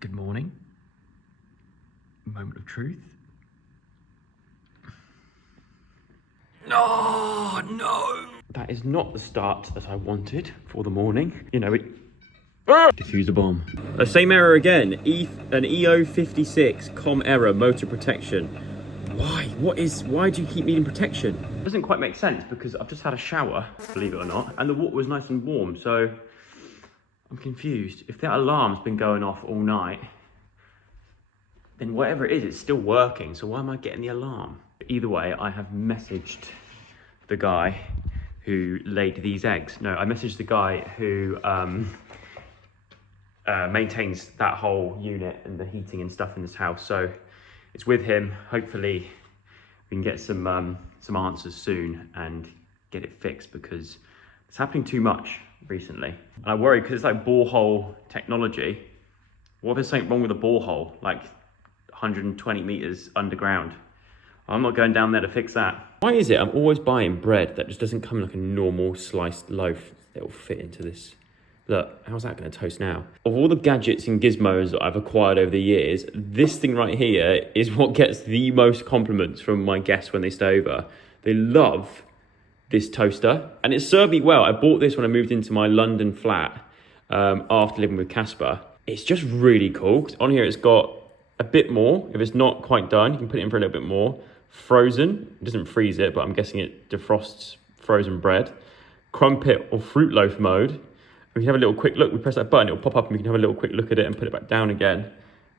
Good morning. Moment of truth. Oh, no! That is not the start that I wanted for the morning. You know, diffuse a bomb. The same error again. An EO56 COM error, motor protection. Why? Why do you keep needing protection? It doesn't quite make sense because I've just had a shower, believe it or not, and the water was nice and warm, so I'm confused. If that alarm's been going off all night, then whatever it is, it's still working. So why am I getting the alarm? Either way, I have messaged the guy who laid these eggs. No, I messaged the guy who maintains that whole unit and the heating and stuff in this house. So it's with him. Hopefully we can get some answers soon and get it fixed because it's happening too much recently. And I worry because it's like borehole technology. What if there's something wrong with a borehole, like 120 meters underground? I'm not going down there to fix that. Why is it I'm always buying bread that just doesn't come in like a normal sliced loaf that will fit into this? Look, how's that going to toast now? Of all the gadgets and gizmos that I've acquired over the years, this thing right here is what gets the most compliments from my guests when they stay over. They love this toaster, and it served me well. I bought this when I moved into my London flat after living with Casper. It's just really cool, because on here it's got a bit more. If it's not quite done, you can put it in for a little bit more. Frozen, it doesn't freeze it, but I'm guessing it defrosts frozen bread. Crumpet or fruit loaf mode. We can have a little quick look. We press that button, it'll pop up and we can have a little quick look at it and put it back down again.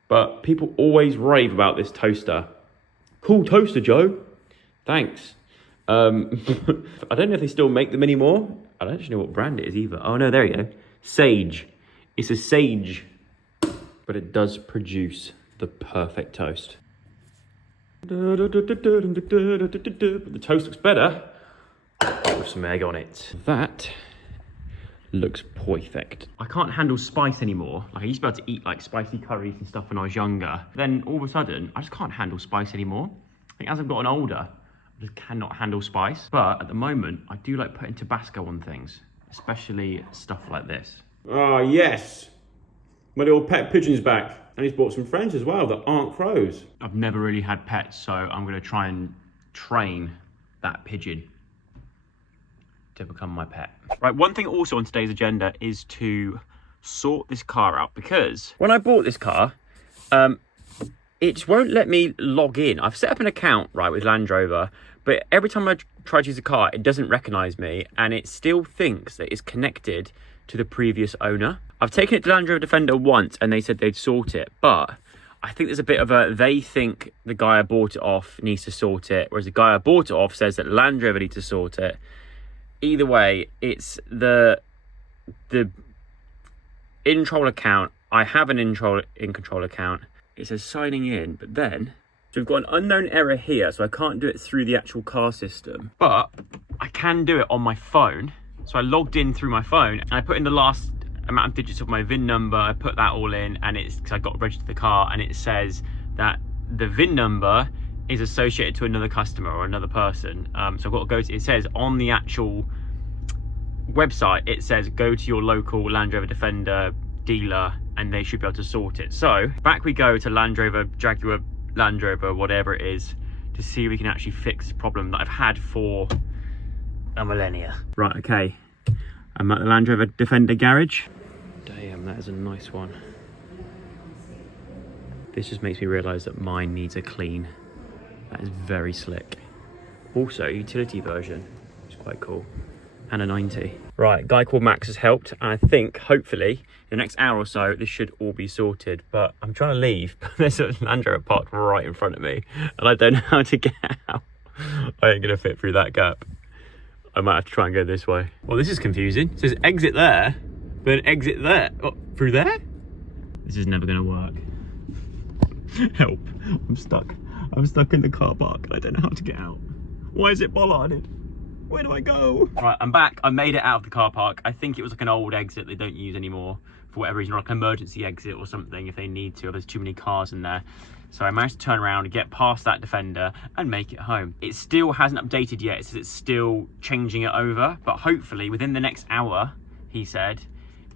But people always rave about this toaster. Cool toaster, Joe. Thanks. I don't know if they still make them anymore. I don't actually know what brand it is either. Oh no, there you go. Sage. It's a Sage, but it does produce the perfect toast. But the toast looks better with some egg on it. That looks perfect. I can't handle spice anymore. Like I used to be able to eat like spicy curries and stuff when I was younger. Then all of a sudden, I just can't handle spice anymore. I think as I've gotten older, I just cannot handle spice. But at the moment, I do like putting Tabasco on things, especially stuff like this. Ah, yes. My little pet pigeon's back. And he's brought some friends as well that aren't crows. I've never really had pets, so I'm going to try and train that pigeon to become my pet. Right, one thing also on today's agenda is to sort this car out, because when I bought this car, it just won't let me log in. I've set up an account, right, with Land Rover, but every time I try to use a car, it doesn't recognise me, and it still thinks that it's connected to the previous owner. I've taken it to Land Rover Defender once and they said they'd sort it, but I think there's a bit of they think the guy I bought it off needs to sort it, whereas the guy I bought it off says that Land Rover needs to sort it. Either way, it's the in-control account. I have an in-control account. It says signing in, but then, so we've got an unknown error here, so I can't do it through the actual car system, but I can do it on my phone. So I logged in through my phone and I put in the last amount of digits of my VIN number. I put that all in, and it's because I got registered the car, and it says that the VIN number is associated to another customer or another person. So I've got to go to, it says on the actual website, it says go to your local Land Rover Defender dealer and they should be able to sort it. So back we go to Land Rover, Jaguar, Land Rover, whatever it is, to see if we can actually fix the problem that I've had for a millennia. Right, okay. I'm at the Land Rover Defender garage. Damn, that is a nice one. This just makes me realise that mine needs a clean. That is very slick. Also, utility version, which is quite cool. And a 90. Right, a guy called Max has helped, and I think, hopefully, in the next hour or so, this should all be sorted. But I'm trying to leave, but there's a Land Rover parked right in front of me, and I don't know how to get out. I ain't gonna fit through that gap. I might have to try and go this way. Well, this is confusing. It says exit there, but an exit there. Oh, through there? This is never gonna work. Help, I'm stuck. I'm stuck in the car park. I don't know how to get out. Why is it bollarded? Where do I go? Right, I'm back. I made it out of the car park. I think it was like an old exit they don't use anymore for whatever reason, or like an emergency exit or something if they need to, or there's too many cars in there. So I managed to turn around and get past that Defender and make it home. It still hasn't updated yet. It says it's still changing it over, but hopefully within the next hour, he said,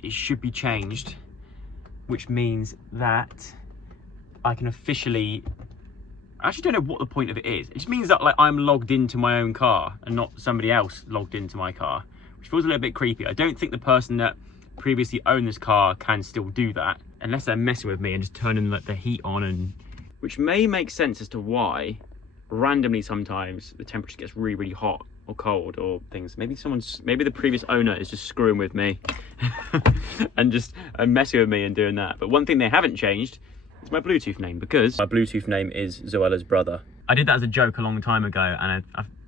it should be changed which means that I can officially, I actually don't know what the point of it is. It just means that like I'm logged into my own car and not somebody else logged into my car, which feels a little bit creepy. I don't think the person that previously owned this car can still do that unless they're messing with me and just turning like the heat on, and which may make sense as to why randomly sometimes the temperature gets really, really hot or cold or things. Maybe the previous owner is just screwing with me and just messing with me and doing that. But one thing they haven't changed is my Bluetooth name, because my Bluetooth name is Zoella's brother. I did that as a joke a long time ago, and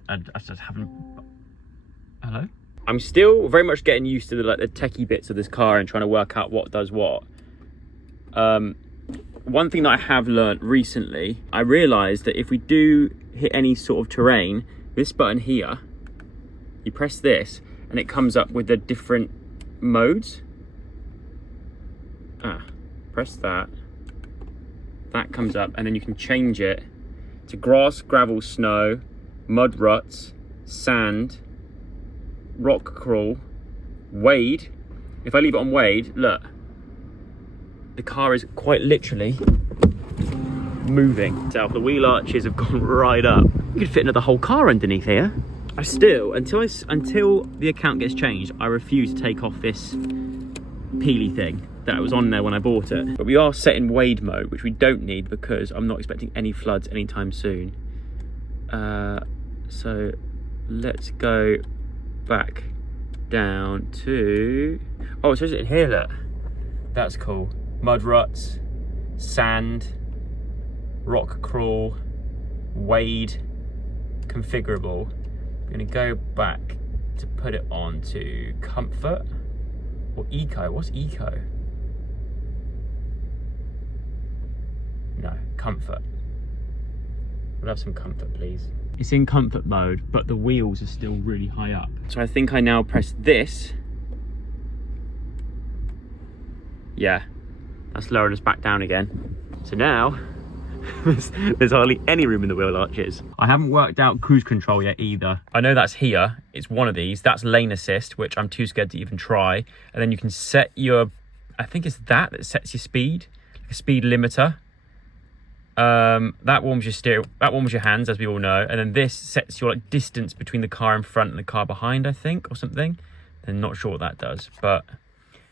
I just haven't. Hello? I'm still very much getting used to the techie bits of this car and trying to work out what does what. One thing that I have learned recently, I realised that if we do hit any sort of terrain, this button here, you press this and it comes up with the different modes. Press that. That comes up, and then you can change it to grass, gravel, snow, mud ruts, sand, rock crawl, wade. If I leave it on wade, look, the car is quite literally moving. So the wheel arches have gone right up. You could fit another whole car underneath here. I still, until the account gets changed, I refuse to take off this peely thing that was on there when I bought it. But we are set in wade mode, which we don't need because I'm not expecting any floods anytime soon. So let's go back down to, oh, it says it in here, look. That's cool. Mud ruts, sand, rock crawl, wade, configurable. I'm gonna go back to put it on to comfort or eco. What's eco? No, comfort. We'll have some comfort, please. It's in comfort mode, but the wheels are still really high up. So I think I now press this. Yeah, that's lowering us back down again. So now, there's hardly any room in the wheel arches. I haven't worked out cruise control yet either. I know that's here, it's one of these. That's lane assist, which I'm too scared to even try. And then you can set your, I think it's that sets your speed, like a speed limiter. That warms your steer, that warms your hands, as we all know. And then this sets your distance between the car in front and the car behind, I think, or something. I'm not sure what that does, but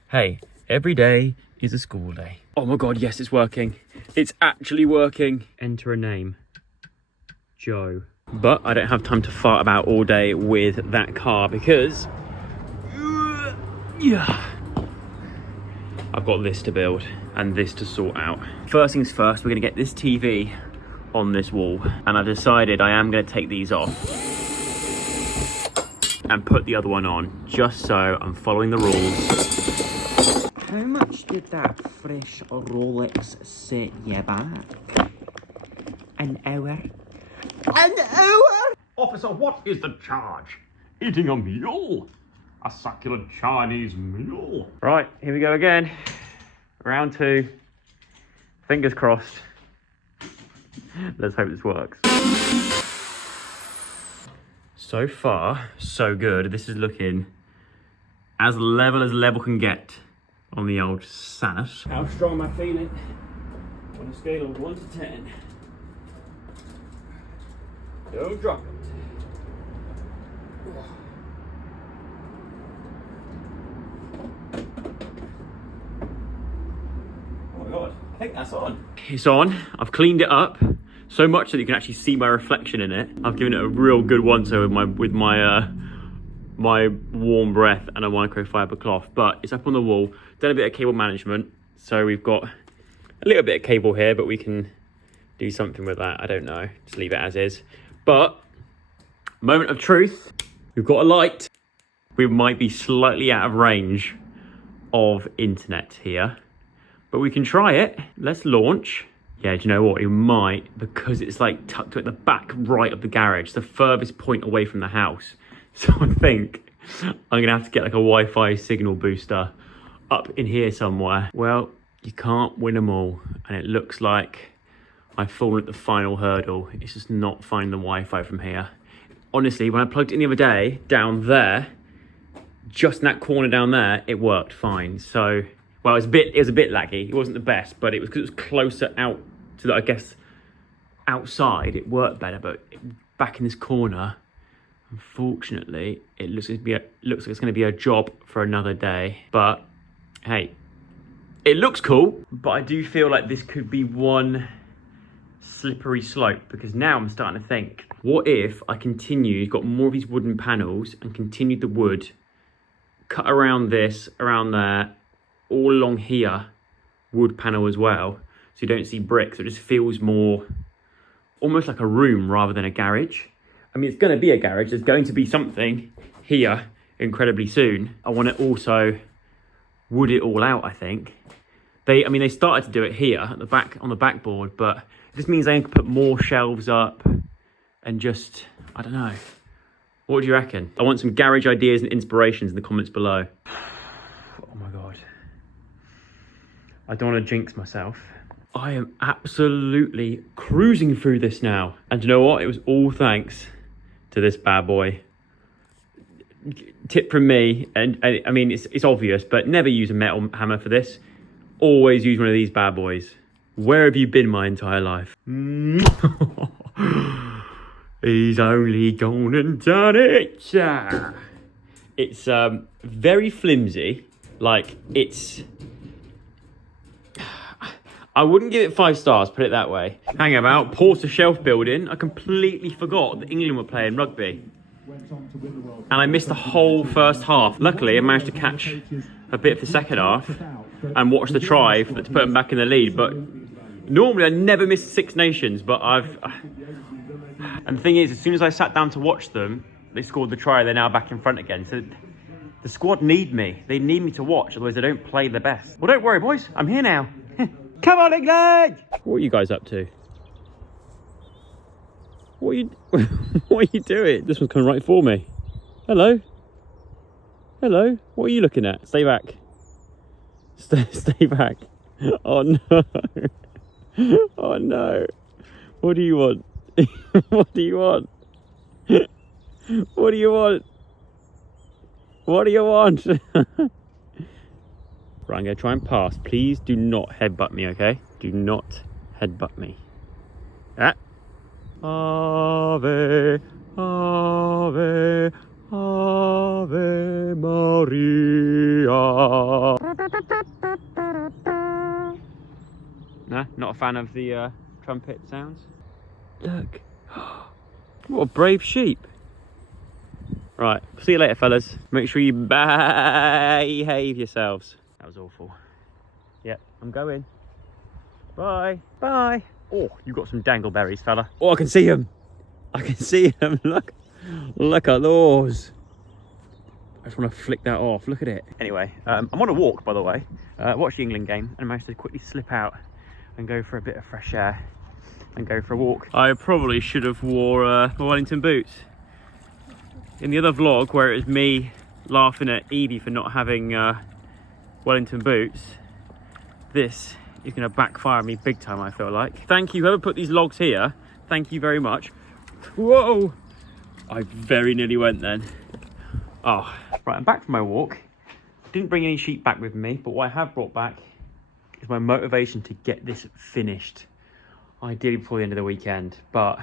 hey, every day is a school day. Oh my God, yes, it's working. It's actually working. Enter a name. Joe. But I don't have time to fart about all day with that car because I've got this to build and this to sort out. First things first, we're gonna get this TV on this wall, and I've decided I am gonna take these off and put the other one on, just so I'm following the rules. How much did that fresh Rolex set you back? An hour. An hour? Officer, what is the charge? Eating a mule? A succulent Chinese mule? Right, here we go again. Round 2. Fingers crossed. Let's hope this works. So far, so good. This is looking as level can get on the old Sanus. How strong am I feeling on a scale of 1 to 10? Don't drop it. Oh my God, I think that's on. It's on. I've cleaned it up so much that you can actually see my reflection in it. I've given it a real good once over with my warm breath and a microfiber cloth, but it's up on the wall. Done a bit of cable management, so we've got a little bit of cable here, but we can do something with that. I don't know, just leave it as is. But moment of truth, we've got a light. We might be slightly out of range of internet here, but we can try it. Let's launch. Yeah, do you know what? It might, because it's like tucked at the back right of the garage, the furthest point away from the house. So I think I'm gonna have to get like a Wi-Fi signal booster up in here somewhere. Well, you can't win them all, and it looks like I've fallen at the final hurdle. It's just not finding the Wi-Fi from here. Honestly, when I plugged it in the other day, down there, just in that corner down there, it worked fine. So Well, it was a bit laggy. It wasn't the best, but it was because it was closer out to I guess outside it worked better. But back in this corner, unfortunately, it looks like it's going to be a job for another day. But hey, it looks cool. But I do feel like this could be one slippery slope, because now I'm starting to think, what if I got more of these wooden panels and continued the wood, cut around this, around there, all along here, wood panel as well, so you don't see bricks. It just feels more almost like a room rather than a garage. I mean, it's going to be a garage. There's going to be something here incredibly soon. I want to also wood it all out, I think. They started to do it here at the back, on the backboard, but this means I can put more shelves up and just, I don't know. What do you reckon? I want some garage ideas and inspirations in the comments below. Oh my God. I don't want to jinx myself. I am absolutely cruising through this now. And you know what? It was all thanks to this bad boy. Tip from me, and I mean, it's obvious, but never use a metal hammer for this. Always use one of these bad boys. Where have you been my entire life? He's only gone and done it. It's very flimsy. Like, I wouldn't give it 5 stars, put it that way. Hang about, Porter shelf building. I completely forgot that England were playing rugby. And I missed the whole first half. Luckily, I managed to catch a bit of the second half and watch the try to put them back in the lead. But normally I never miss Six Nations, but and the thing is, as soon as I sat down to watch them, they scored the try. They're now back in front again. So the squad need me. They need me to watch, otherwise they don't play the best. Well, don't worry, boys. I'm here now. Come on, England! What are you guys up to? What are you doing? This one's coming right for me. Hello? Hello? What are you looking at? Stay back. Stay back. Oh no. Oh no. What do you want? What do you want? What do you want? What do you want? Right, I'm going to try and pass. Please do not headbutt me, okay? Do not headbutt me. Ah. Ave, Ave, Ave Maria. No, not a fan of the trumpet sounds. Look. What a brave sheep. Right, see you later, fellas. Make sure you behave yourselves. That was awful. Yep, I'm going. Bye. Bye. Oh, you got some dangleberries, fella. Oh, I can see them. I can see them. Look at those. I just want to flick that off. Look at it. Anyway, I'm on a walk, by the way. Watched the England game and managed to quickly slip out and go for a bit of fresh air and go for a walk. I probably should have wore my Wellington boots. In the other vlog, where it was me laughing at Evie for not having Wellington boots, this is going to backfire me big time, I feel like. Thank you, whoever put these logs here. Thank you very much. Whoa! I very nearly went then. Oh, right, I'm back from my walk. Didn't bring any sheep back with me, but what I have brought back is my motivation to get this finished. Ideally before the end of the weekend, but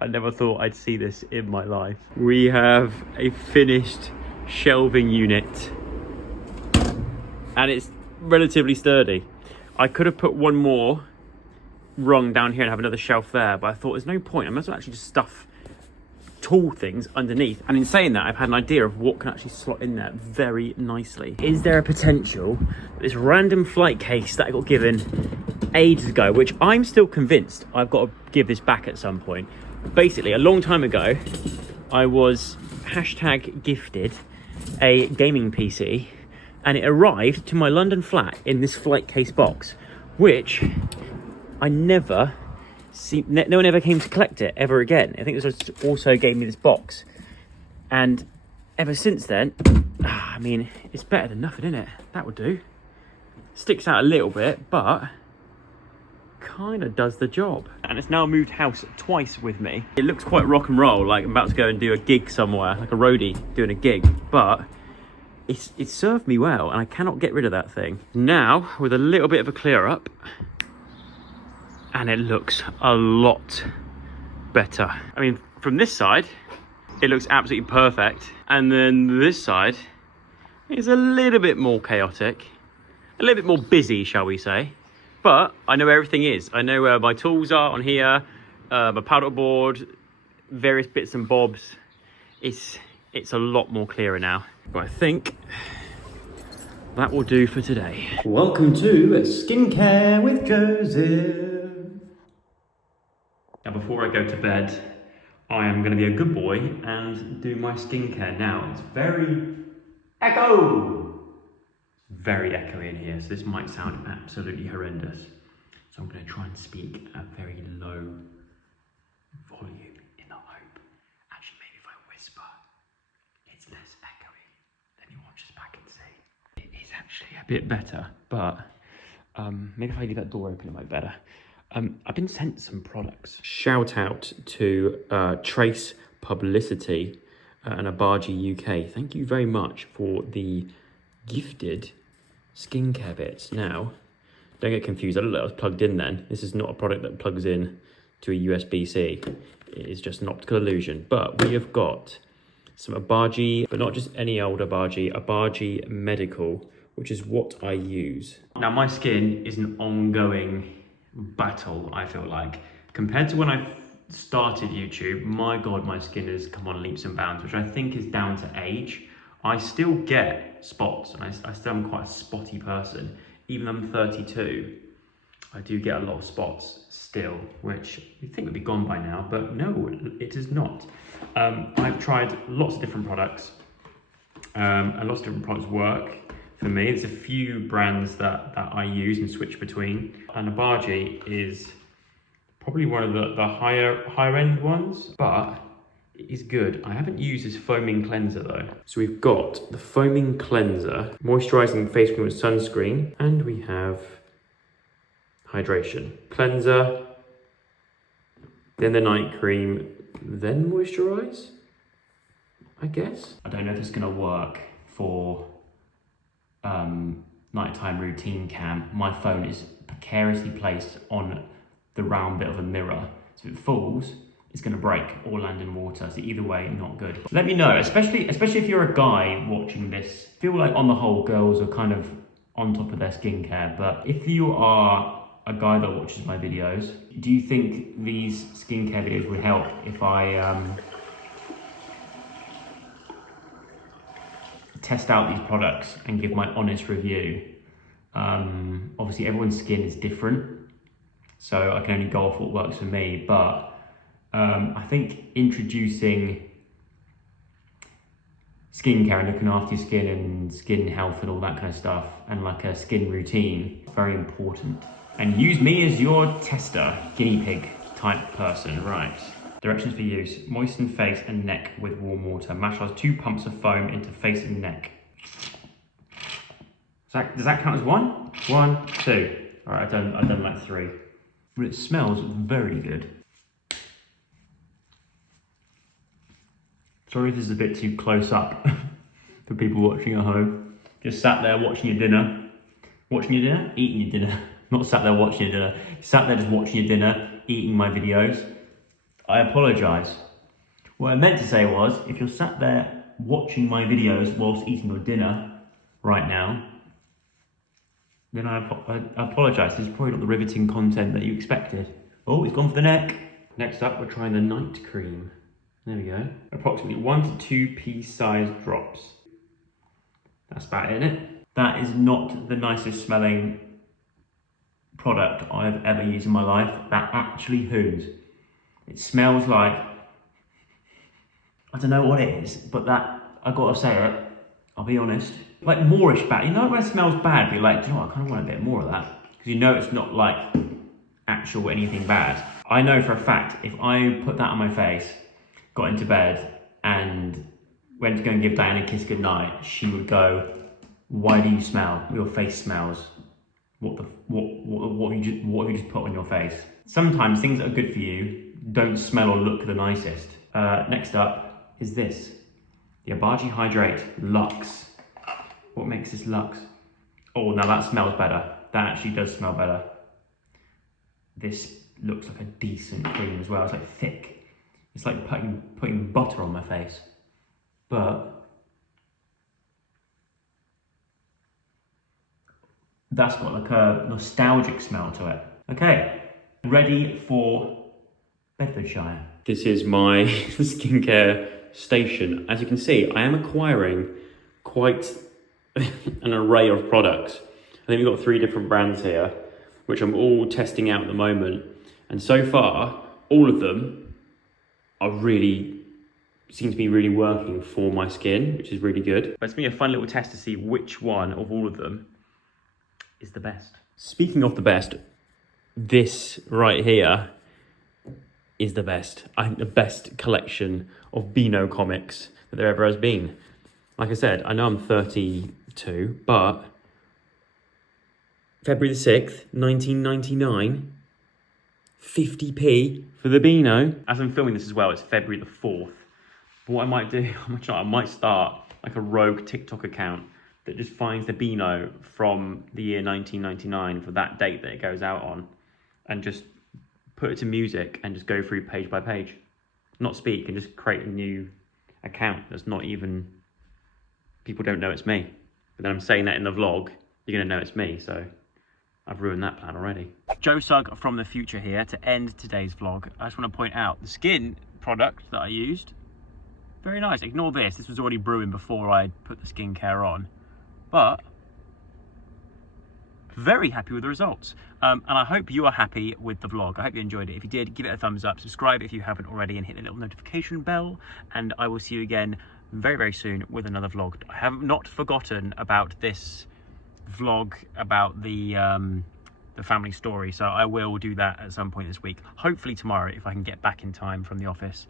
I never thought I'd see this in my life. We have a finished shelving unit, and it's relatively sturdy. I could have put one more rung down here and have another shelf there, but I thought there's no point. I might as well actually just stuff tall things underneath. And in saying that, I've had an idea of what can actually slot in there very nicely. Is there a potential that this random flight case that I got given ages ago, which I'm still convinced I've got to give this back at some point. Basically, a long time ago, I was #gifted a gaming PC, and it arrived to my London flat in this flight case box, which I never see. No one ever came to collect it ever again. I think it was also gave me this box, and ever since then, I mean, it's better than nothing, isn't it? That would do. Sticks out a little bit, but kind of does the job. And it's now moved house twice with me. It looks quite rock and roll, like I'm about to go and do a gig somewhere, like a roadie doing a gig, but it's served me well, and I cannot get rid of that thing. Now, with a little bit of a clear up, and it looks a lot better. I mean, from this side, it looks absolutely perfect. And then this side is a little bit more chaotic, a little bit more busy, shall we say. But I know where everything is. I know where my tools are on here, my paddle board, various bits and bobs. It's a lot more clearer now. But I think that will do for today. Welcome to Skincare with Joseph. Now before I go to bed, I am going to be a good boy and do my skincare now. It's very very echoey in here, so this might sound absolutely horrendous. So I'm going to try and speak at very low volume in the hope. Actually, maybe if I whisper, it's less echoey. Then you watch us back and see. It is actually a bit better, but maybe if I leave that door open, it might be better. I've been sent some products. Shout out to Trace Publicity and Abaji UK. Thank you very much for the gifted skincare bits. Now, don't get confused. I don't know that was plugged in then. This is not a product that plugs in to a USB-C. It is just an optical illusion. But we have got some Abaji, but not just any old Abaji, Abaji Medical, which is what I use. Now, my skin is an ongoing battle, I feel like. Compared to when I started YouTube, my God, my skin has come on leaps and bounds, which I think is down to age. I still get spots, and I still am quite a spotty person. Even though I'm 32, I do get a lot of spots still, which you'd think would be gone by now, but no, it is not. I've tried lots of different products, and lots of different products work for me. There's a few brands that I use and switch between, and Abaji is probably one of the higher end ones, but it is good. I haven't used this foaming cleanser though. So we've got the foaming cleanser, moisturizing face cream with sunscreen, and we have hydration. Cleanser, then the night cream, then moisturize, I guess. I don't know if it's gonna work for nighttime routine cam. My phone is precariously placed on the round bit of a mirror. So if it falls, it's going to break or land in water. So either way, not good. Let me know, especially if you're a guy watching this. I feel like on the whole, girls are kind of on top of their skincare. But if you are a guy that watches my videos, do you think these skincare videos would help if I test out these products and give my honest review? Obviously, everyone's skin is different, so I can only go off what works for me. But I think introducing skincare and looking after your skin and skin health and all that kind of stuff, and like a skin routine, is very important. And use me as your tester, guinea pig type person. Right. Directions for use: moisten face and neck with warm water. Massage 2 pumps of foam into face and neck. Does that count as 1? 1, 2. All right, I've done like 3. But it smells very good. Sorry if this is a bit too close up for people watching at home. Just sat there watching your dinner. Watching your dinner? Eating your dinner. Not sat there watching your dinner. Sat there just watching your dinner, eating my videos. I apologise. What I meant to say was, if you're sat there watching my videos whilst eating your dinner right now, then I apologise. This is probably not the riveting content that you expected. Oh, it's gone for the neck. Next up, we're trying the night cream. There we go. Approximately 1 to 2 pea-sized drops. That's about it, isn't it? That is not the nicest smelling product I've ever used in my life. That actually hoos. It smells like, I don't know what it is, but that, I gotta say it, I'll be honest, like Moorish bad. You know when it smells bad, you're like, do you know what, I kind of want a bit more of that. Because you know it's not like actual anything bad. I know for a fact, if I put that on my face, got into bed, and went to go and give Diana a kiss goodnight, she would go, why do you smell? Your face smells. What have you just put on your face? Sometimes things that are good for you don't smell or look the nicest. Next up is this, the Abaji Hydrate Luxe. What makes this Lux? Oh, now that smells better. That actually does smell better. This looks like a decent cream as well. It's like thick. It's like putting butter on my face. But that's got like a nostalgic smell to it. Okay, ready for Bedfordshire. This is my skincare station. As you can see, I am acquiring quite an array of products. I think we've got 3 different brands here, which I'm all testing out at the moment. And so far, all of them are seem to be really working for my skin, which is really good. But it's been a fun little test to see which one of all of them is the best. Speaking of the best, this right here is the best. I think the best collection of Beano comics that there ever has been. Like I said, I know I'm 32, but February the 6th, 1999, 50p for the Beano. As I'm filming this as well, it's February the 4th. But what I might do, I might start like a rogue TikTok account that just finds the Beano from the year 1999 for that date that it goes out on, and just put it to music and just go through page by page. Not speak, and just create a new account that's not even, people don't know it's me. But then I'm saying that in the vlog, you're gonna know it's me, so I've ruined that plan already. Joe Sugg from the future here to end today's vlog. I just want to point out the skin product that I used. Very nice. Ignore this. This was already brewing before I put the skincare on. But very happy with the results. And I hope you are happy with the vlog. I hope you enjoyed it. If you did, give it a thumbs up. Subscribe if you haven't already, and hit the little notification bell. And I will see you again very, very soon with another vlog. I have not forgotten about this vlog about the family story, so I will do that at some point this week, hopefully tomorrow, if I can get back in time from the office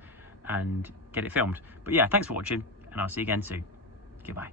and get it filmed. But yeah, thanks for watching, and I'll see you again soon. Goodbye.